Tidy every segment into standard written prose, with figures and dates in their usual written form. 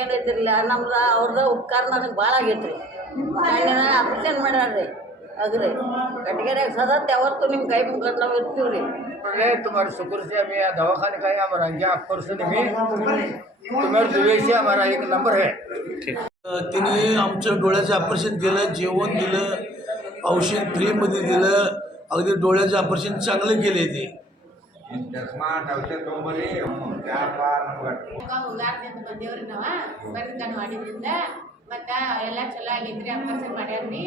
ಏನೈತಿರಲಿಲ್ಲ ನಮ್ದು ಅವ್ರದ್ದು ಉಪಕಾರ ನನಗೆ ಭಾಳ ಆಗೈತ್ರಿ. ಆಪ್ರೇಷನ್ ಮಾಡ್ಯಾರ್ರಿ ಅದ್ರಿ कटघरे सदा त्यावर ನಿಮ್ಮ ಕೈ ಮುಗಿದು ನಾವು ಇರ್ತೀವಿ ರೀ. तुम्हारे शुक्र से हमें यहाँ दवाखाने का हमारा यहाँ ऑपरेशन में तुम्हारे दुबई से हमारा एक नंबर है. तिने आमच्या डोळ्याचं ऑपरेशन केलं, जेवण दिलं, औषध फ्रीमध्ये दिलं, अगदी डोळ्याचं ऑपरेशन चांगलं केले ते. ಬಂದೇವ್ರಿ ನಾವು ಬಂದು ಮಾಡಿದ್ರಿಂದ ಮತ್ತು ಎಲ್ಲ ಚಲೋ ಆಗೈತ್ರಿ. ಆಪರೇಷನ್ ಮಾಡ್ಯಾರ್ರಿ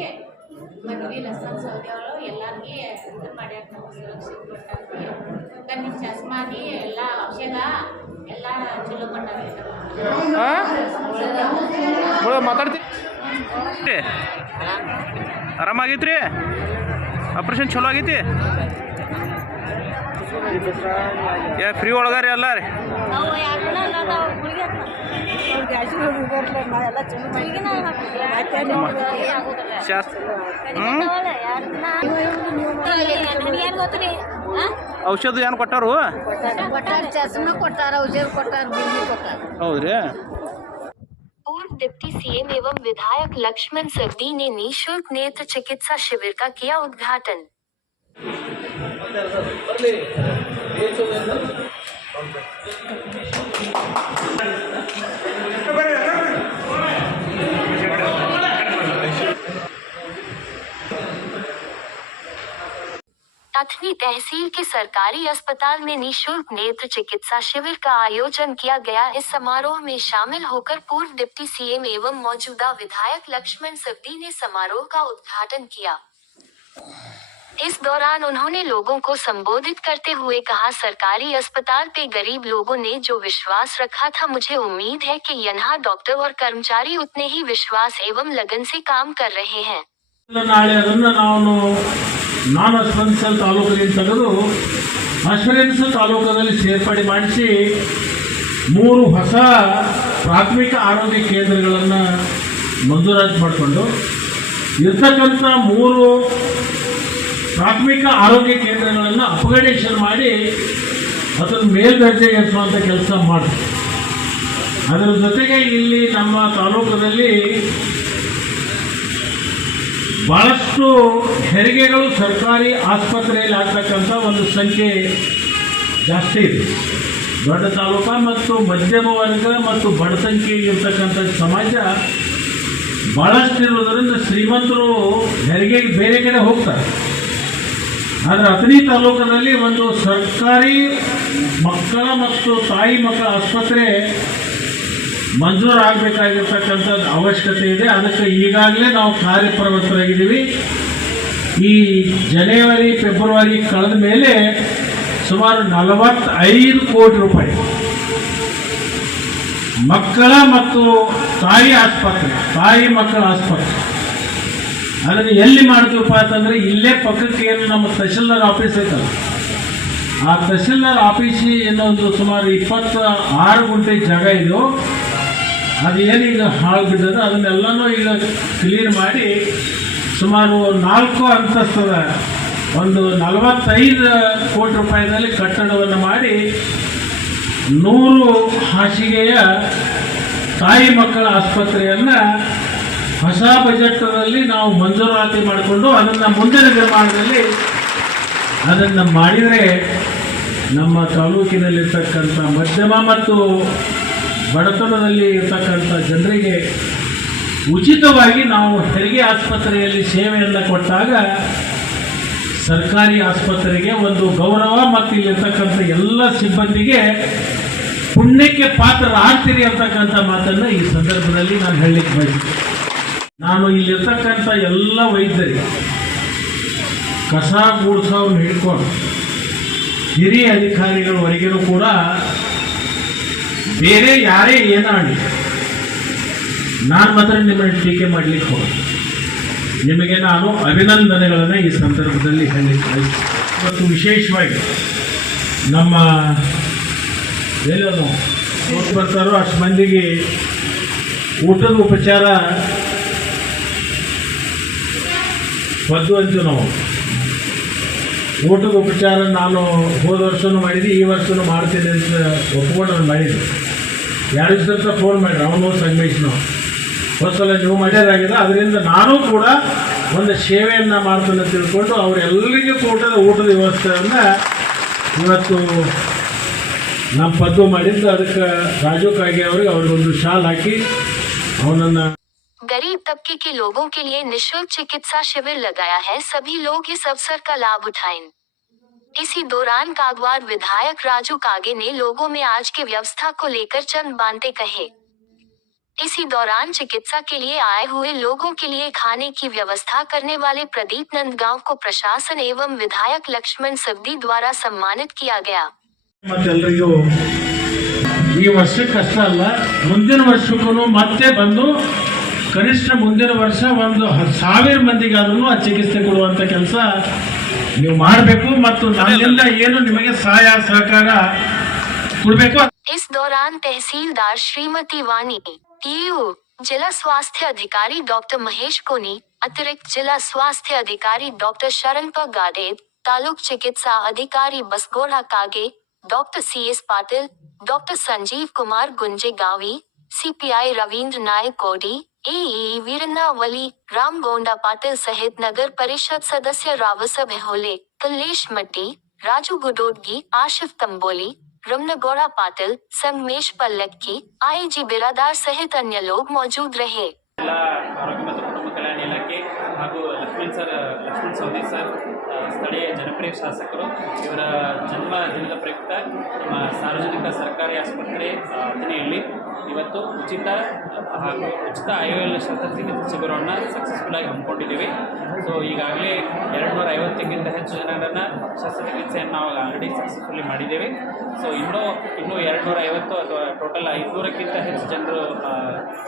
ಮದ್ವೆ ಲಕ್ಷ್ಮಣ್ ಸೌದಿ ಅವರು ಎಲ್ಲಾರ್ಗಿ ಇದು ಮಾಡ್ಯಾರ. ನಮ್ಮ ಸುರಕ್ಷಿತ ಕೊಟ್ಟಾರ್ರಿ. ಕಣ್ಣಿಗೆ ಚಸ್ಮಾ ರೀ ಎಲ್ಲ ಔಷಧ ಎಲ್ಲ ಚಲೋ ಕೊಟ್ಟಾರ್ರಿ. ಮಾತಾಡ್ತೀವಿ ಆರಾಮಾಗೈತ್ರಿ. ಆಪ್ರೇಷನ್ ಚಲೋ ಆಗೈತಿ. ಫ್ರೀ ಒಳಗಾರಿ ಅಲ್ಲ ರೀ. ಔಷಧ ಏನು ಕೊಟ್ಟಾರು? ಚಸ್ಮಾ ಕೊಟ್ಟಾರ, ಔಷಧ ಕೊಟ್ಟಾರ, ಹೌದ್ರಿ. पूर्व डिप्टी सीएम एवं विधायक लक्ष्मण सवदी ने निःशुल्क नेत्र चिकित्सा शिविर का किया उद्घाटन. अथनी तहसील के सरकारी अस्पताल में निःशुल्क नेत्र चिकित्सा शिविर का आयोजन किया गया. इस समारोह में शामिल होकर पूर्व डिप्टी सीएम एवं मौजूदा विधायक लक्ष्मण सवदी ने समारोह का उद्घाटन किया. इस दौरान उन्होंने लोगों को संबोधित करते हुए कहा, सरकारी अस्पताल पे गरीब लोगों ने जो विश्वास रखा था, मुझे उम्मीद है कि यहाँ डॉक्टर और कर्मचारी उतने ही विश्वास एवं लगन से काम कर रहे हैं. ನಾನ್ ಹಾಸ್ಪಿಟಲ್ ತಾಲೂಕಿನಿಂದ ತೆಗೆದು ಹಾಸ್ಪಿಟಲ್ಸ್ ತಾಲೂಕಲ್ಲಿ ಸೇರ್ಪಡೆ ಮಾಡಿಸಿ 3 ಹೊಸ ಪ್ರಾಥಮಿಕ ಆರೋಗ್ಯ ಕೇಂದ್ರಗಳನ್ನು ಮಂಜೂರಾತಿ ಮಾಡಿಕೊಂಡು ಇರ್ತಕ್ಕಂಥ 3 ಪ್ರಾಥಮಿಕ ಆರೋಗ್ಯ ಕೇಂದ್ರಗಳನ್ನು ಅಪ್ಗ್ರೇಡೇಷನ್ ಮಾಡಿ ಅದನ್ನು ಮೇಲ್ದರ್ಜೆಗೇರಿಸುವಂಥ ಕೆಲಸ ಮಾಡಿದೆ. ಅದರ ಜೊತೆಗೆ ಇಲ್ಲಿ ನಮ್ಮ ತಾಲೂಕದಲ್ಲಿ ಭಾಳಷ್ಟು ಹೆರಿಗೆಗಳು ಸರ್ಕಾರಿ ಆಸ್ಪತ್ರೆಯಲ್ಲಿ ಆಗ್ತಕ್ಕಂಥ ಒಂದು ಸಂಖ್ಯೆ ಜಾಸ್ತಿ ಇದೆ. ದೊಡ್ಡ ತಾಲೂಕು ಮತ್ತು ಮಧ್ಯಮ ವರ್ಗ ಮತ್ತು ಬಡ ಸಂಖ್ಯೆ ಇರ್ತಕ್ಕಂಥ ಸಮಾಜ ಭಾಳಷ್ಟು ಇರೋದರಿಂದ ಶ್ರೀಮಂತರು ಹೆರಿಗೆಗೆ ಬೇರೆ ಕಡೆ ಹೋಗ್ತಾರೆ. ಆದರೆ ಅಥಣಿ ತಾಲೂಕಿನಲ್ಲಿ ಒಂದು ಸರ್ಕಾರಿ ಮಕ್ಕಳ ಮತ್ತು ತಾಯಿ ಮಕ್ಕಳ ಆಸ್ಪತ್ರೆ ಮಂಜೂರಾಗಬೇಕಾಗಿರ್ತಕ್ಕಂಥದ್ದು ಅವಶ್ಯಕತೆ ಇದೆ. ಅದಕ್ಕೆ ಈಗಾಗಲೇ ನಾವು ಕಾರ್ಯಪ್ರವೃತ್ತರಾಗಿದ್ದೀವಿ. ಈ ಜನವರಿ ಫೆಬ್ರವರಿ ಕಳೆದ ಮೇಲೆ ಸುಮಾರು 45 ಕೋಟಿ ರೂಪಾಯಿ ಮಕ್ಕಳ ಮತ್ತು ತಾಯಿ ಆಸ್ಪತ್ರೆ, ತಾಯಿ ಮಕ್ಕಳ ಆಸ್ಪತ್ರೆ ಅದನ್ನು ಎಲ್ಲಿ ಮಾಡ್ತೀವಪ್ಪ ಅಂತಂದರೆ ಇಲ್ಲೇ ಪಕ್ಕಕ್ಕೆ ಏನು ನಮ್ಮ ತಹಶೀಲ್ದಾರ್ ಆಫೀಸ್ ಐತಲ್ಲ, ಆ ತಹಶೀಲ್ದಾರ್ ಆಫೀಸಿ ಏನೋ ಒಂದು ಸುಮಾರು 26 ಗುಂಟೆ ಜಾಗ ಇದು. ಅದು ಏನೀಗ ಹಾಳು ಬಿದ್ದದ ಅದನ್ನೆಲ್ಲನೂ ಈಗ ಕ್ಲೀನ್ ಮಾಡಿ ಸುಮಾರು 4 ಅಂತಸ್ತದ ಒಂದು 45 ಕೋಟಿ ರೂಪಾಯಿನಲ್ಲಿ ಕಟ್ಟಡವನ್ನು ಮಾಡಿ 100 ಹಾಸಿಗೆಯ ತಾಯಿ ಮಕ್ಕಳ ಆಸ್ಪತ್ರೆಯನ್ನು ಹೊಸ ಬಜೆಟ್ನಲ್ಲಿ ನಾವು ಮಂಜೂರಾತಿ ಮಾಡಿಕೊಂಡು ಅದನ್ನು ಮುಂದಿನ ನಿರ್ಮಾಣದಲ್ಲಿ ಅದನ್ನು ಮಾಡಿದರೆ ನಮ್ಮ ತಾಲೂಕಿನಲ್ಲಿರ್ತಕ್ಕಂಥ ಮಧ್ಯಮ ಮತ್ತು ಬಡತನದಲ್ಲಿ ಇರ್ತಕ್ಕಂಥ ಜನರಿಗೆ ಉಚಿತವಾಗಿ ನಾವು ಹೆರಿಗೆ ಆಸ್ಪತ್ರೆಯಲ್ಲಿ ಸೇವೆಯನ್ನು ಕೊಟ್ಟಾಗ ಸರ್ಕಾರಿ ಆಸ್ಪತ್ರೆಗೆ ಒಂದು ಗೌರವ ಮತ್ತು ಇಲ್ಲಿರ್ತಕ್ಕಂಥ ಎಲ್ಲ ಸಿಬ್ಬಂದಿಗೆ ಪುಣ್ಯಕ್ಕೆ ಪಾತ್ರರಾಗ್ತೀರಿ ಅಂತಕ್ಕಂಥ ಮಾತನ್ನು ಈ ಸಂದರ್ಭದಲ್ಲಿ ನಾನು ಹೇಳಲಿಕ್ಕೆ ಬಯಸ್ತೀನಿ. ನಾನು ಇಲ್ಲಿರ್ತಕ್ಕಂಥ ಎಲ್ಲ ವೈದ್ಯರಿಗೆ ಕಸ ಗೂಡ್ಸೋರು ಹಿಡ್ಕೊಂಡು ಹಿರಿಯ ಅಧಿಕಾರಿಗಳವರೆಗೂ ಕೂಡ ಬೇರೆ ಯಾರೇ ಏನಾಡಿ ನಾನು ಮಾತ್ರ ನಿಮ್ಮನ್ನು ಟೀಕೆ ಮಾಡಲಿಕ್ಕೆ ಹೋಗಿ ನಿಮಗೆ ನಾನು ಅಭಿನಂದನೆಗಳನ್ನು ಈ ಸಂದರ್ಭದಲ್ಲಿ ಹೇಳಲಿಕ್ಕೆ ಬಯಸ್ತೀನಿ. ಮತ್ತು ವಿಶೇಷವಾಗಿ ನಮ್ಮ ಎಲ್ಲೋ ಹೋಗಿ ಬರ್ತಾರೋ ಅಷ್ಟು ಮಂದಿಗೆ ಊಟದ ಉಪಚಾರ ಪದ್ದು ಅಂತೀವಿ ನಾವು. ಊಟದ ಉಪಚಾರ ನಾನು ಹೋದ ವರ್ಷನೂ ಮಾಡಿದ್ದೆ, ಈ ವರ್ಷನೂ ಮಾಡ್ತೀನಿ ಅಂತ ಒಪ್ಕೊಂಡು ನಾನು ಮಾಡಿದ್ದೆ. ಯಾರಿದ್ದಂತ ಫೋನ್ ಮಾಡಿರಿ, ಅವನು ಸಂಗಮೇಶ್ನು ಹೊಸಲ ನೀವು ಮಾಡ್ಯಾರಾಗಿದೆ. ಅದರಿಂದ ನಾನು ಕೂಡ ಒಂದು ಸೇವೆಯನ್ನು ಮಾಡ್ತಾನೆ ತಿಳ್ಕೊಂಡು ಅವರೆಲ್ಲರಿಗೂ ಊಟದ ವ್ಯವಸ್ಥೆಯನ್ನು ಇವತ್ತು ನಮ್ಮ ಪದ್ದು ಮಾಡಿದ್ದು. ಅದಕ್ಕೆ ರಾಜು ಕಾಗೆ ಅವ್ರಿಗೊಂದು ಶಾಲ್ ಹಾಕಿ ಅವನನ್ನು गरीब तबके के लोगों के लिए निःशुल्क चिकित्सा शिविर लगाया है, सभी लोग इस अवसर का लाभ उठाएं। इसी दौरान कागवाड़ विधायक राजू कागे ने लोगों में आज की व्यवस्था को लेकर चंद बातें कहे। इसी दौरान चिकित्सा के लिए आए हुए लोगों के लिए खाने की व्यवस्था करने वाले प्रदीप नंदगांव को प्रशासन एवं विधायक लक्ष्मण सवदी द्वारा सम्मानित किया गया। ಮತ್ತೆಲ್ಲರಿಗೂ ಈ ವರ್ಷಕ್ಕಷ್ಟೇ ಅಲ್ಲ, ಮುಂದಿನ ವರ್ಷಕ್ಕೂ ಮತ್ತೆ ಬಂದು ಕನಿಷ್ಠ ಮುಂದಿನ ವರ್ಷ 1,000 ಮಂದಿಗಾದ್ರೂ ಆ ಚಿಕಿತ್ಸೆ ಕೊಡುವಂಥ ಕೆಲಸ ನೀವು ಮಾಡಬೇಕು ಮತ್ತು ನನ್ನಿಂದ ಏನು ನಿಮಗೆ ಸಹಾಯ ಸಹಕಾರ ಕೊಡಬೇಕು। इस दौरान तहसीलदार श्रीमती वानी टीयू, जिला स्वास्थ्य अधिकारी डॉक्टर महेश कोनी, अतिरिक्त जिला स्वास्थ्य अधिकारी डॉक्टर शरणप गाडेद, तालुक चिकित्सा अधिकारी Basagouda Kage, doctor CS Patil, doctor Sanjeev Kumar Gunjegavi, CPI Ravindra Nayak Kodi, AE Veeranna वली, राम गोंडा पाटिल सहित नगर परिषद सदस्य रावसाब हेहोले, कल्लेश मट्टी, राजू गुडोडगी, आशिफ तंबोली, रमनगौड़ा पाटिल, संगमेश पल्लक्की, IG बिरादार सहित अन्य लोग मौजूद रहे। ಜಿಲ್ಲಾ ಆರೋಗ್ಯ ಮತ್ತು ಕುಟುಂಬ ಕಲ್ಯಾಣ ಇಲಾಖೆ ಹಾಗೂ ಲಕ್ಷ್ಮಣ್ ಸವದಿ ಸರ್ ಸ್ಥಳೀಯ ಜನಪ್ರಿಯ ಶಾಸಕರು ಇವರ ಜನ್ಮ ದಿನದ ಪ್ರಯುಕ್ತ ನಮ್ಮ ಸಾರ್ವಜನಿಕ ಸರ್ಕಾರಿ ಆಸ್ಪತ್ರೆ ಅಥಣಿಯಲ್ಲಿ ಇವತ್ತು ಉಚಿತ IOL ಶಸ್ತ್ರಚಿಕಿತ್ಸೆ ಶಿಬಿರವನ್ನು ಸಕ್ಸಸ್ಫುಲ್ಲಾಗಿ ಹಮ್ಮಿಕೊಂಡಿದ್ದೀವಿ. ಸೊ ಈಗಾಗಲೇ 250ಕ್ಕಿಂತ ಹೆಚ್ಚು ಜನರನ್ನು ಶಸ್ತ್ರಚಿಕಿತ್ಸೆಯನ್ನು ನಾವು ಆಲ್ರೆಡಿ ಸಕ್ಸಸ್ಫುಲ್ಲಿ ಮಾಡಿದ್ದೇವೆ. ಸೊ ಇನ್ನೂ 250 ಅಥವಾ ಟೋಟಲ್ 500ಕ್ಕಿಂತ ಹೆಚ್ಚು ಜನರು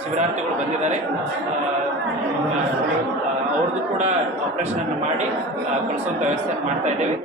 ಶಿಬಿರಾರ್ಥಿಗಳು ಬಂದಿದ್ದಾರೆ. ಅವ್ರದ್ದು ಕೂಡ ಆಪರೇಷನನ್ನು ಮಾಡಿ ಕಳಿಸುವಂಥ ವ್ಯವಸ್ಥೆಯನ್ನು ಮಾಡ್ತಾ ಇದ್ದೇವೆ.